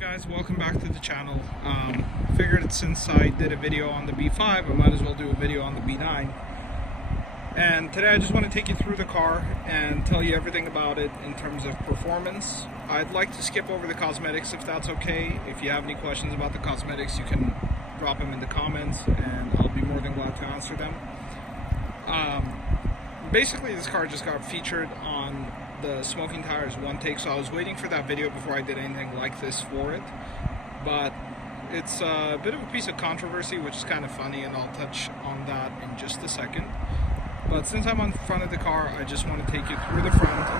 Guys, welcome back to the channel. Figured since I did a video on the B5, I might as well do a video on the B9. And today I just want to take you through the car and tell you everything about it in terms of performance. I'd like to skip over the cosmetics if that's okay. If you have any questions about the cosmetics, you can drop them in the comments and I'll be more than glad to answer them. Basically, this car just got featured on the Smoking Tires one take, so I was waiting for that video before I did anything like this for it. But it's a bit of a piece of controversy, which is kind of funny, and I'll touch on that in just a second. But since I'm on front of the car, I just want to take you through the front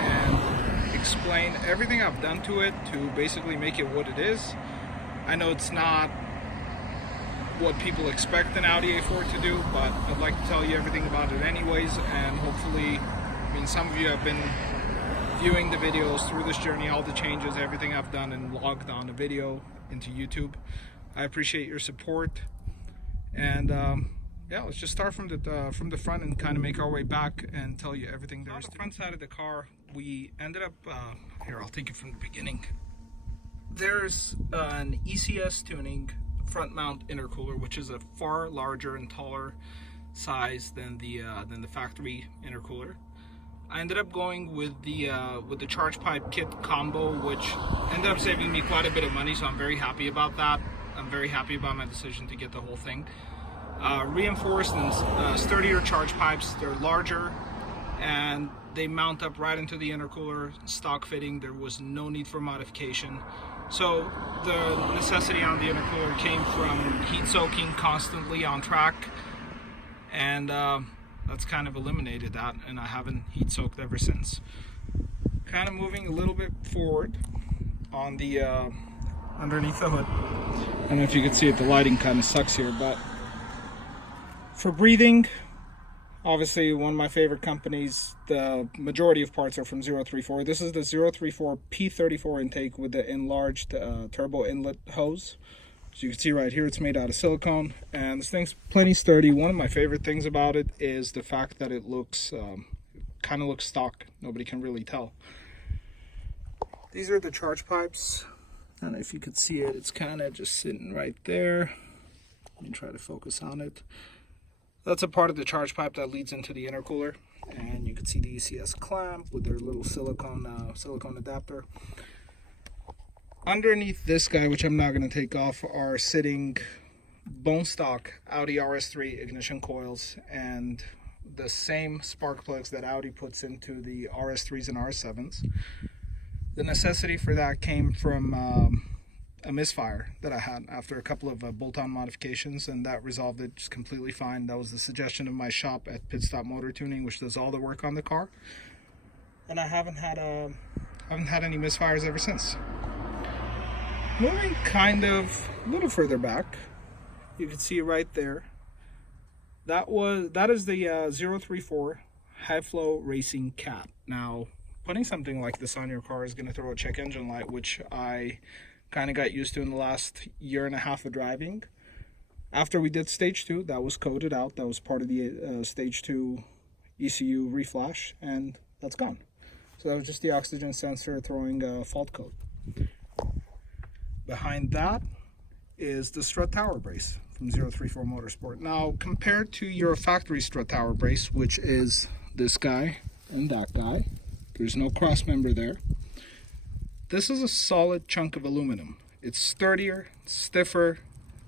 and explain everything I've done to it to basically make it what it is. I know it's not what people expect an Audi A4 to do, but I'd like to tell you everything about it anyways, and hopefully, some of you have been viewing the videos through this journey, all the changes, everything I've done, and logged on a video into YouTube. I appreciate your support, and yeah, let's just start from the front and kind of make our way back and tell you everything there is. On the front side of the car, we ended up here. I'll take it from the beginning. There's an ECS tuning front mount intercooler, which is a far larger and taller size than the factory intercooler. I ended up going with the charge pipe kit combo, which ended up saving me quite a bit of money, so I'm very happy about that. I'm very happy about my decision to get the whole thing. Reinforced and sturdier charge pipes. They're larger and they mount up right into the intercooler, stock fitting. There was no need for modification. So the necessity on the intercooler came from heat soaking constantly on track, and that's kind of eliminated that, and I haven't heat soaked ever since. Kind of moving a little bit forward on the underneath the hood. I don't know if you can see it, the lighting kind of sucks here, but for breathing, obviously one of my favorite companies, the majority of parts are from 034. This is the 034 P34 intake with the enlarged turbo inlet hose. As you can see right here, it's made out of silicone, and this thing's plenty sturdy. One of my favorite things about it is the fact that it looks kind of looks stock. Nobody can really tell. These are the charge pipes. I don't know if you could see it. It's kind of just sitting right there. Let me try to focus on it. That's a part of the charge pipe that leads into the intercooler, and you can see the ECS clamp with their little silicone adapter. Underneath this guy, which I'm not going to take off, are sitting bone stock Audi RS3 ignition coils and the same spark plugs that Audi puts into the RS3s and RS7s. The necessity for that came from a misfire that I had after a couple of bolt-on modifications, and that resolved it just completely fine. That was the suggestion of my shop at Pit Stop Motor Tuning, which does all the work on the car, and I haven't had any misfires ever since. Moving kind of a little further back, you can see right there, that is the 034 high flow racing cat. Now, putting something like this on your car is going to throw a check engine light, which I kind of got used to in the last year and a half of driving. After we did stage 2, that was coded out. That was part of the stage 2 ECU reflash, and that's gone. So that was just the oxygen sensor throwing a fault code. Behind that is the strut tower brace from 034 Motorsport. Now, compared to your factory strut tower brace, which is this guy and that guy, there's no cross member there. This is a solid chunk of aluminum. It's sturdier, stiffer,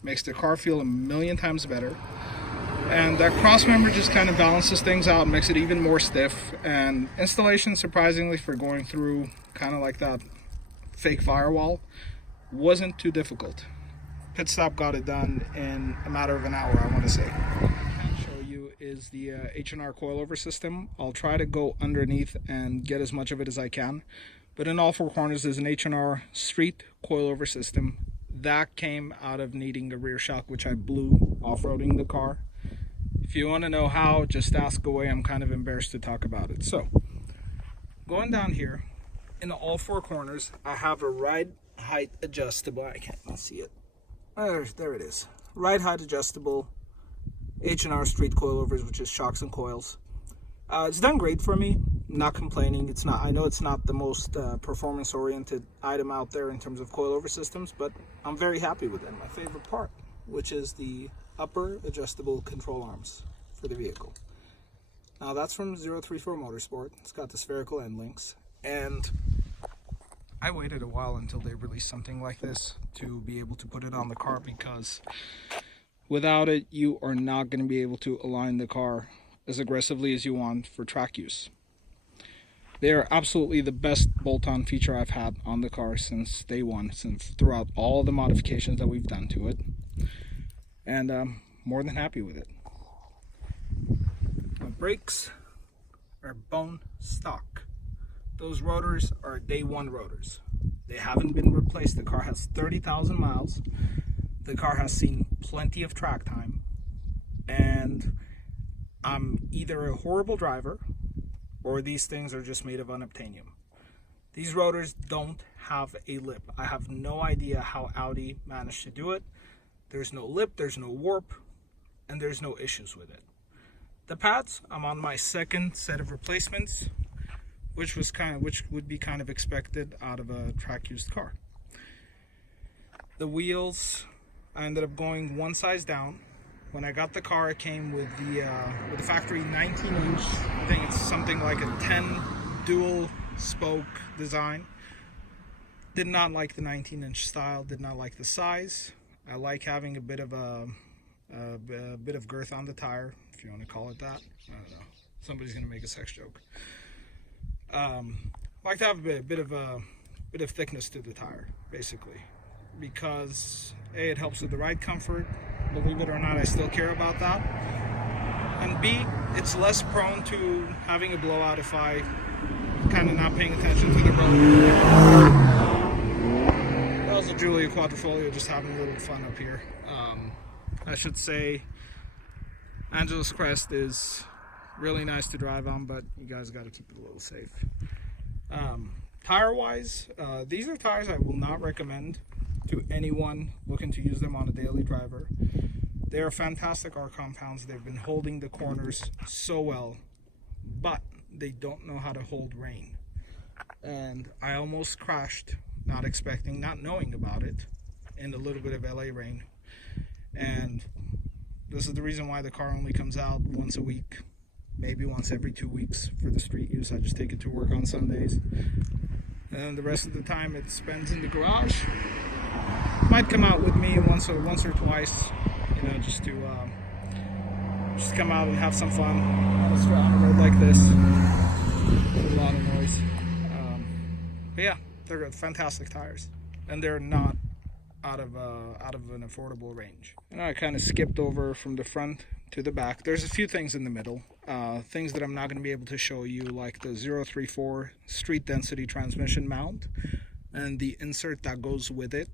makes the car feel a million times better. And that cross member just kind of balances things out, makes it even more stiff. And installation, surprisingly, for going through kind of like that fake firewall, wasn't too difficult. Pit Stop got it done in a matter of an hour, I want to say. What I can show you is the H&R coilover system. I'll try to go underneath and get as much of it as I can. But in all four corners, there's an H&R street coilover system. That came out of needing a rear shock, which I blew off-roading the car. If you want to know how, just ask away. I'm kind of embarrassed to talk about it. So, going down here, in all four corners, I have a ride height adjustable. I can't even see it. There it is. Ride height adjustable H&R street coilovers, which is shocks and coils. It's done great for me. not complaining. It's not. I know it's not the most performance-oriented item out there in terms of coilover systems, but I'm very happy with it. My favorite part, which is the upper adjustable control arms for the vehicle. Now that's from 034 Motorsport. It's got the spherical end links, and I waited a while until they released something like this to be able to put it on the car, because without it, you are not going to be able to align the car as aggressively as you want for track use. They are absolutely the best bolt-on feature I've had on the car since day one, since throughout all the modifications that we've done to it, and I'm more than happy with it. My brakes are bone stock. Those rotors are day one rotors. They haven't been replaced. The car has 30,000 miles. The car has seen plenty of track time, and I'm either a horrible driver or these things are just made of unobtainium. These rotors don't have a lip. I have no idea how Audi managed to do it. There's no lip, there's no warp, and there's no issues with it. The pads, I'm on my second set of replacements, which would be kind of expected out of a track used car. The wheels, I ended up going one size down. When I got the car, it came with the factory 19-inch. I think it's something like a 10 dual spoke design. Did not like the 19-inch style. Did not like the size. I like having a bit of girth on the tire, if you want to call it that. I don't know. Somebody's gonna make a sex joke. Like to have a bit of thickness to the tire, basically, because A, it helps with the ride comfort. Believe it or not, I still care about that. And B, it's less prone to having a blowout if I kind of not paying attention to the road. That was a Giulia Quadrifoglio, just having a little fun up here. I should say Angeles Crest is really nice to drive on, but you guys got to keep it a little safe. Tire wise, these are tires I will not recommend to anyone looking to use them on a daily driver. They are fantastic R compounds. They've been holding the corners so well, but they don't know how to hold rain. And I almost crashed, not knowing about it, in a little bit of LA rain. And this is the reason why the car only comes out once a week, maybe once every 2 weeks for the street use. I just take it to work on Sundays, and the rest of the time it spends in the garage. Might come out with me once or twice, you know, just to come out and have some fun on a road like this with a lot of noise. But yeah, they're fantastic tires, and they're not out of an affordable range. And I kind of skipped over from the front to the back. There's a few things in the middle, things that I'm not going to be able to show you, like the 034 street density transmission mount and the insert that goes with it,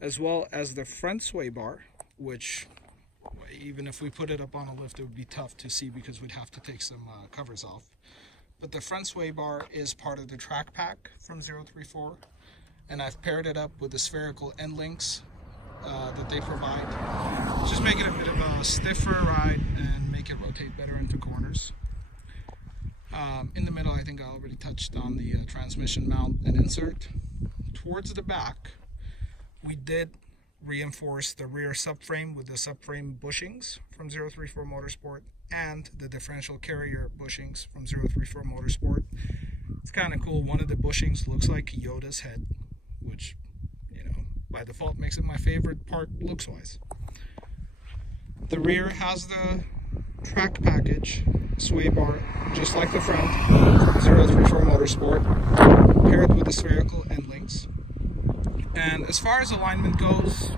as well as the front sway bar, which even if we put it up on a lift, it would be tough to see because we'd have to take some covers off. But the front sway bar is part of the track pack from 034, and I've paired it up with the spherical end links that they provide. Just make it a bit of a stiffer ride and make it rotate better into corners. In the middle, I think I already touched on the transmission mount and insert. Towards the back, we did reinforce the rear subframe with the subframe bushings from 034 Motorsport and the differential carrier bushings from 034 Motorsport. It's kind of cool. One of the bushings looks like Yoda's head, which, you know, by default makes it my favorite part looks-wise. The rear has the track package sway bar, just like the front, 034 Motorsport, paired with the spherical end links. And as far as alignment goes,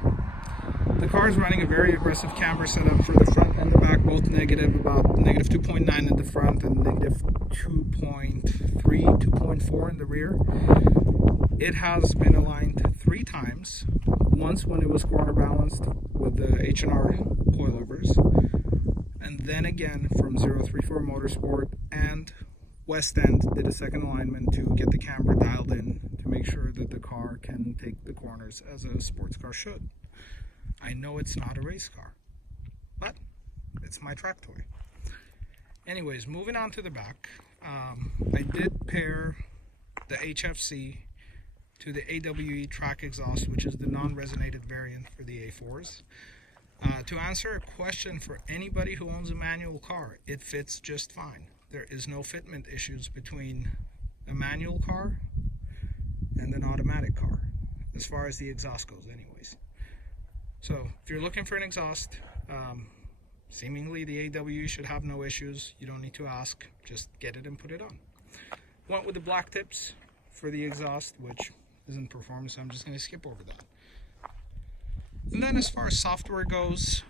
the car is running a very aggressive camber setup for the front and the back, both negative, about negative 2.9 in the front and negative 2.3, 2.4 in the rear. It has been aligned 3 times, once when it was corner balanced with the H&R coilovers, and then again from 034 Motorsport and West End did a second alignment to get the camber dialed in to make sure that the car can take the corners as a sports car should. I know it's not a race car, but it's my track toy. Anyways, moving on to the back, I did pair the HFC to the AWE track exhaust, which is the non-resonated variant for the A4s. To answer a question for anybody who owns a manual car, it fits just fine. There is no fitment issues between a manual car and an automatic car, as far as the exhaust goes anyways. So if you're looking for an exhaust, seemingly the AWE should have no issues. You don't need to ask, just get it and put it on. Went with the black tips for the exhaust, which isn't performance, so I'm just going to skip over that. And then as far as software goes,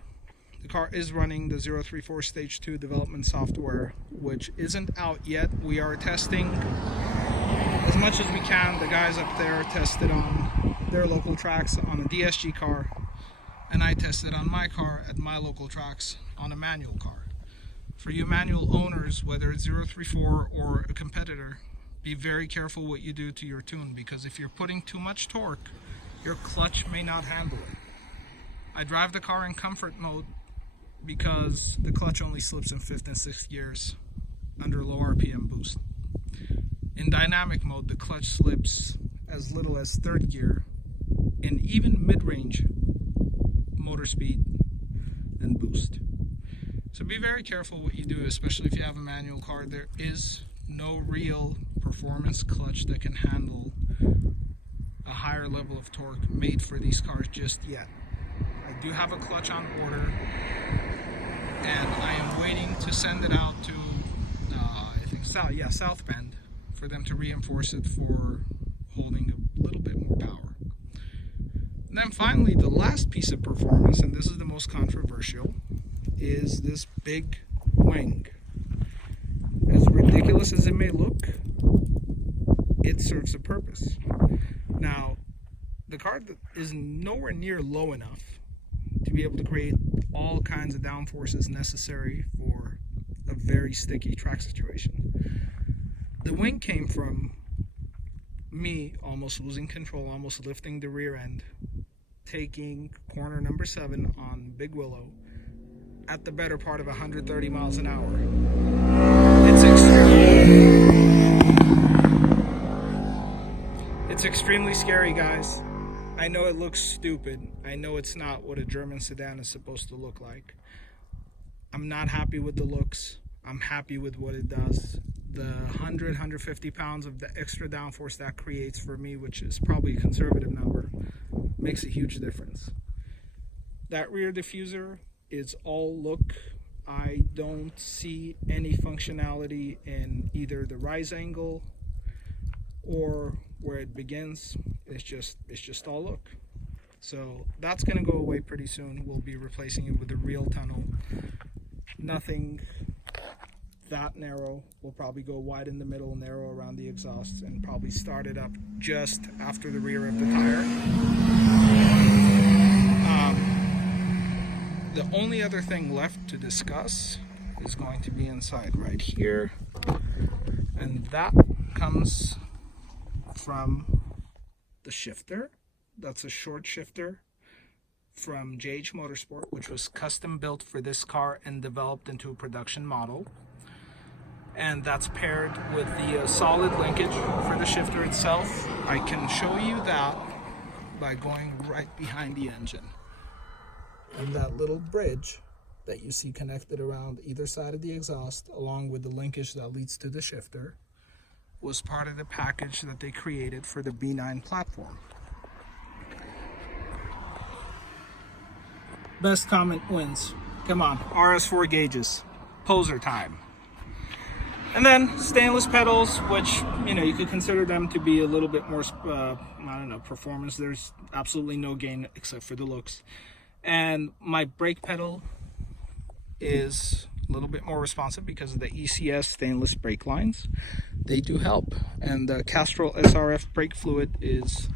the car is running the 034 Stage 2 development software, which isn't out yet. We are testing as much as we can. The guys up there tested on their local tracks on a DSG car, and I tested on my car at my local tracks on a manual car. For you manual owners, whether it's 034 or a competitor, be very careful what you do to your tune, because if you're putting too much torque, your clutch may not handle it. I drive the car in comfort mode because the clutch only slips in 5th and 6th gears under low RPM boost. In dynamic mode, the clutch slips as little as 3rd gear in even mid-range motor speed and boost. So be very careful what you do, especially if you have a manual car. There is no real performance clutch that can handle a higher level of torque made for these cars just yet. I do have a clutch on order, and I am waiting to send it out to I think South Bend for them to reinforce it for holding a little bit more power. And then finally, the last piece of performance, and this is the most controversial, is this big wing. As ridiculous as it may look, it serves a purpose. Now, the car is nowhere near low enough to be able to create all kinds of downforces necessary for a very sticky track situation. The wing came from me almost losing control, almost lifting the rear end, taking corner number 7 on Big Willow at the better part of 130 miles an hour. It's extremely scary, guys. I know it looks stupid. I know it's not what a German sedan is supposed to look like. I'm not happy with the looks. I'm happy with what it does. The 150 pounds of the extra downforce that creates for me, which is probably a conservative number, makes a huge difference. That rear diffuser is all look. I don't see any functionality in either the rise angle or where it begins. It's just all look. So that's going to go away pretty soon. We'll be replacing it with a real tunnel. Nothing that narrow. We'll probably go wide in the middle, narrow around the exhaust, and probably start it up just after the rear of the tire. The only other thing left to discuss is going to be inside right here, and that comes from the shifter. That's a short shifter from JH Motorsport, which was custom built for this car and developed into a production model. And that's paired with the solid linkage for the shifter itself. I can show you that by going right behind the engine. And that little bridge that you see connected around either side of the exhaust, along with the linkage that leads to the shifter, was part of the package that they created for the B9 platform. Best comment wins. Come on, RS4 gauges. Poser time. And then stainless pedals, which, you could consider them to be a little bit more, performance. There's absolutely no gain except for the looks. And my brake pedal is a little bit more responsive because of the ECS stainless brake lines. They do help. And the Castrol SRF brake fluid is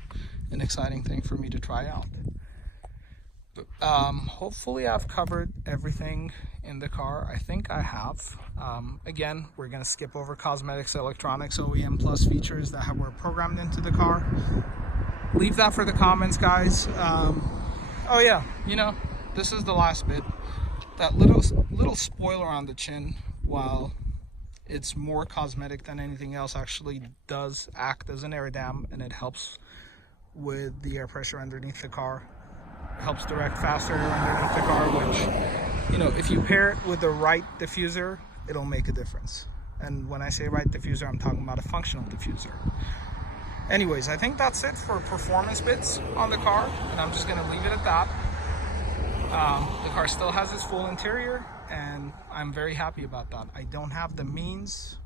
an exciting thing for me to try out. But, hopefully I've covered everything in the car. I think I have. Again, we're going to skip over cosmetics, electronics, OEM plus features that were programmed into the car. Leave that for the comments, guys. Oh yeah, this is the last bit. That little spoiler on the chin while it's more cosmetic than anything else, actually does act as an air dam, and it helps with the air pressure underneath the car. It helps direct faster air underneath the car, which, you know, if you pair it with the right diffuser, it'll make a difference. And when I say right diffuser, I'm talking about a functional diffuser. Anyways, I think that's it for performance bits on the car, and I'm just going to leave it at that. The car still has its full interior, and I'm very happy about that. I don't have the means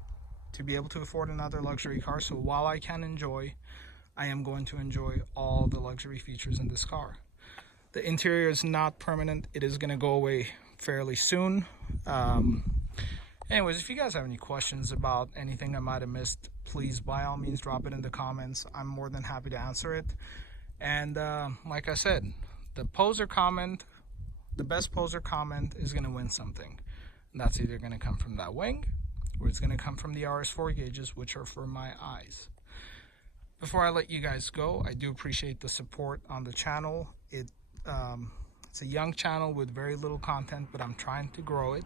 to be able to afford another luxury car, so while I can enjoy, I am going to enjoy all the luxury features in this car. The interior is not permanent. It is going to go away fairly soon. Anyways, if you guys have any questions about anything I might have missed, please by all means drop it in the comments. I'm more than happy to answer it. And like I said, the best poser comment is going to win something. And that's either going to come from that wing, or it's going to come from the RS4 gauges, which are for my eyes. Before I let you guys go, I do appreciate the support on the channel. It's a young channel with very little content, but I'm trying to grow it.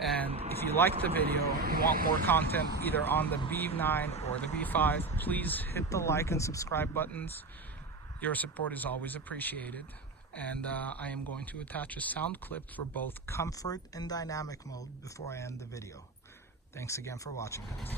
And if you like the video and want more content either on the B9 or the B5, please hit the like and subscribe buttons. Your support is always appreciated. And I am going to attach a sound clip for both comfort and dynamic mode before I end the video. Thanks again for watching, guys.